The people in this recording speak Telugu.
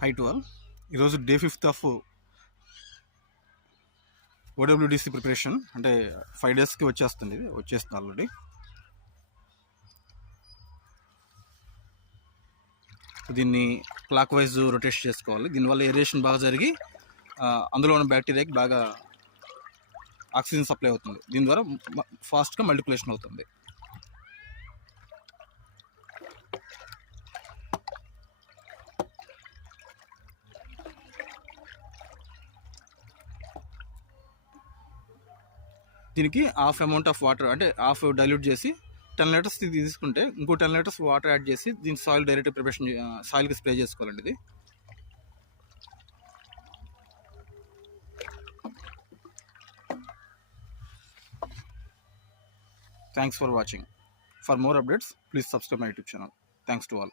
High to all. ఈరోజు day 5th of OWDC preparation. అంటే 5 డేస్కి వచ్చేస్తుంది ఆల్రెడీ. దీన్ని క్లాక్ వైజ్ రొటేట్ చేసుకోవాలి. దీనివల్ల ఏరియేషన్ బాగా జరిగి అందులో ఉన్న బ్యాక్టీరియాకి బాగా ఆక్సిజన్ సప్లై అవుతుంది. దీని ద్వారా ఫాస్ట్గా మల్టిప్లికేషన్ అవుతుంది. దీనికి హాఫ్ అమౌంట్ ఆఫ్ వాటర్, అంటే హాఫ్ డైల్యూట్ చేసి 10 లీటర్స్ తీసుకుంటే ఇంకో 10 లీటర్స్ వాటర్ యాడ్ చేసి దీని సాయిల్ డైరెక్ట్ ప్రిపరేషన్ సాయిల్కి స్ప్రే చేసుకోవాలండి. ఇది thanks for watching. For more updates, please subscribe my YouTube channel. Thanks to all.